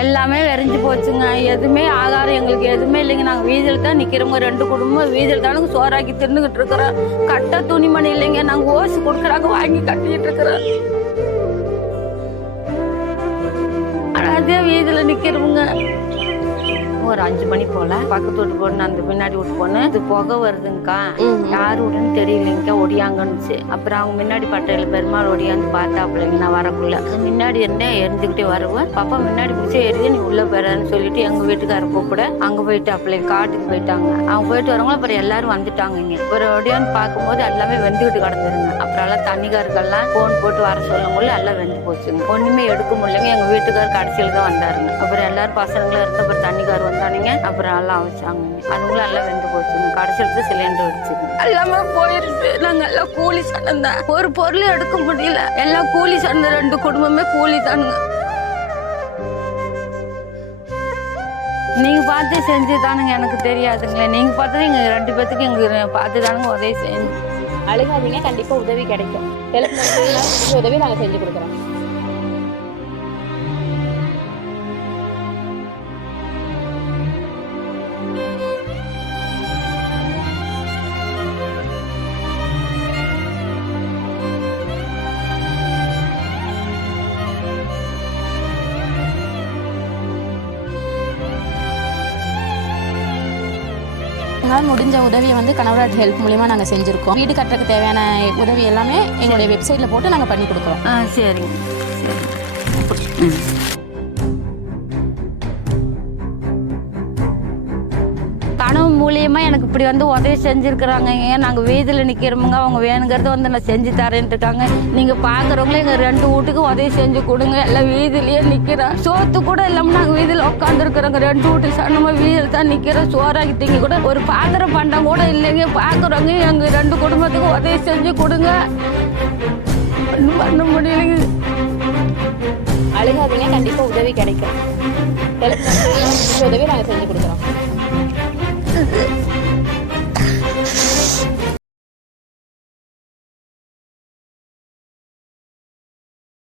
எல்லாமே வெறிஞ்சு போச்சுங்க. எதுவுமே ஆகாரம் எங்களுக்கு எதுவுமே இல்லைங்க. நாங்கள் வீதியில் தான் நிற்கிறோங்க ரெண்டு குடும்பம் வீதியில் தானுங்க சோறாக்கி தின்னுக்கிட்டு இருக்கிறோம். கட்ட துணிமணி இல்லைங்க. நாங்கள் ஓசி கொடுக்குறாங்க. வாங்கி கட்டிக்கிட்டு இருக்கிறோம். ஆனால் அதே வீதியில் நிற்கிறவங்க ஒரு அஞ்சு மணி போல பக்கத்து வீட்டு பொண்ணு அந்த பின்னாடி வீட்டு பொண்ணு இது புகை வருதுங்கக்கா யாரு விடுன்னு தெரியலைங்கக்கா ஒடியாங்கன்னுச்சு. அப்புறம் அவங்க முன்னாடி பட்டையில பெருமாள் ஒடியாந்து பார்த்தாப்புலைங்க நான் வரக்குள்ள. முன்னாடி இருந்தேன் எரிஞ்சுக்கிட்டே வருவேன் பாப்பா முன்னாடி பிடிச்சி எரியுது நீ உள்ள போறன்னு சொல்லிட்டு எங்க வீட்டுக்கார கூப்பிட அங்க போயிட்டு அப்பளை காட்டுக்கு போயிட்டாங்க. அவங்க போயிட்டு வரவங்க அப்புறம் எல்லாரும் வந்துட்டாங்க இங்க. ஒரு ஒடியாந்து பார்க்கும்போது எல்லாமே வெந்துக்கிட்டு கிடந்துருங்க. அப்புறம் எல்லாம் தண்ணிக்காருக்கெல்லாம் போன் போட்டு வர சொல்லும்போது எல்லாம் வெந்து போச்சுங்க. ஒண்ணுமே எடுக்க முடியலங்க. எங்க வீட்டுக்கார் கடைசியில தான் வந்தாருங்க. அப்புறம் எல்லாரும் பசங்களும் இருந்து அப்புறம் தண்ணிக்கார் வந்தானுங்க. அப்புறம் எல்லாம் வச்சாங்க அதுங்களும் எல்லாம் வெந்து போச்சுங்க கடைசியில சிலிண்டர் வச்சுங்க எல்லாமே போயிருச்சு. நாங்க எல்லாம் கூலி சண்டை தான். ஒரு பொருள் எடுக்க முடியல. எல்லாம் கூலி சண்டை ரெண்டு குடும்பமே கூலி தானுங்க. நீங்க பார்த்து செஞ்சு தானுங்க. எனக்கு தெரியாதுங்களே. நீங்க பார்த்தது எங்க ரெண்டு பேத்துக்கு எங்க பார்த்து தானுங்க உதவி செய்யணும். அழுகாதீங்க. கண்டிப்பா உதவி கிடைக்கும். உதவி நாங்க செஞ்சு கொடுக்குறோம். எங்களால் முடிஞ்ச உதவியை வந்து கணவராட் ஹெல்ப் மூலிமா நாங்கள் செஞ்சுருக்கோம். வீடு கட்டுறதுக்கு தேவையான உதவி எல்லாமே எங்களுடைய வெப்சைட்டில் போட்டு நாங்கள் பண்ணி கொடுக்குறோம். ஆ சரிங்க. சரி. ம். அணு மூலியமாக எனக்கு இப்படி வந்து உதவி செஞ்சுருக்குறாங்க. ஏன் நாங்கள் வீதியில் நிற்கிறோமுங்க அவங்க வேணுங்கிறத வந்து நான் செஞ்சு தரேன்ட்டு இருக்காங்க. நீங்கள் பார்க்குறவங்களே எங்கள் ரெண்டு வீட்டுக்கு உதவி செஞ்சு கொடுங்க. எல்லாம் வீதியிலேயே நிற்கிறோம் சோத்து கூட இல்லாமல் நாங்கள் வீதியில் உட்காந்துருக்குறோங்க ரெண்டு வீட்டு சன்னமாக வீதியில் தான் நிற்கிறோம் சோறாக்கி திங்க கூட ஒரு பாத்திரம் பண்டம் கூட இல்லைங்க. பார்க்குறவங்க எங்கள் ரெண்டு குடும்பத்துக்கு உதவி செஞ்சு கொடுங்க. ஒன்றும் பண்ண முடியலைங்க. அழுகாதீங்க. கண்டிப்பாக உதவி கிடைக்கும். உதவி நாங்கள் செஞ்சு கொடுக்குறோம்.